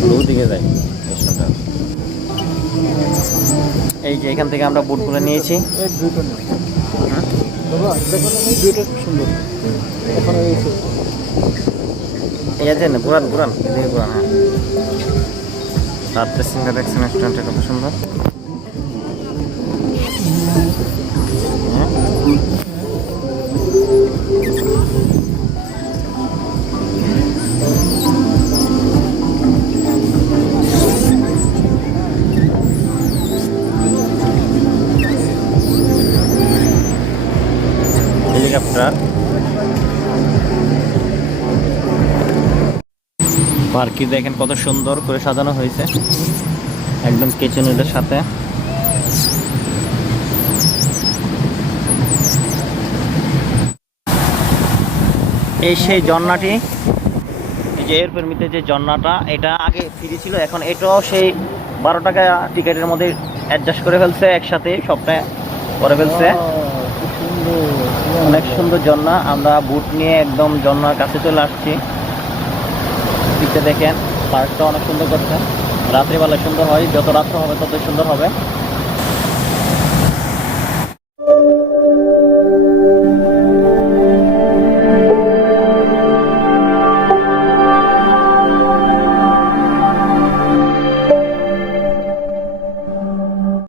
Blue দিকে যাই এই যে এখান থেকে আমরা বুটগুলো নিয়েছি। এই দুটো নেই বাবা দেখো না এই দুটো খুব সুন্দর। এখানে এই যে- এই আছে না পুরান পুরান। এদিকে পুরান হ্যাঁ। রাত্রে সিঙ্গার দেখছেন রেস্টুরেন্টটা কত সুন্দর। হেলিকপ্টার। পার্কি দেখেন কত সুন্দর করে সাজানো হয়েছে। একদম কিচেনের সাথে। এই সেই ঝর্ণাটি যে এর পেরমিতে যে ঝর্ণাটা, এটা আগে ফ্রি ছিল, এখন এটাও সেই বারো টাকা টিকিটের মধ্যে অ্যাডজাস্ট করে ফেলছে, একসাথে সবটা করে ফেলছে। অনেক সুন্দর ঝর্ণা আমরা বুট নিয়ে একদম ঝর্ণার কাছে চলে আসছি। পিঠে দেখেন পার্কটা অনেক সুন্দর করছে। রাত্রিবেলা সুন্দর হয়, যত রাত্র হবে তত সুন্দর হবে।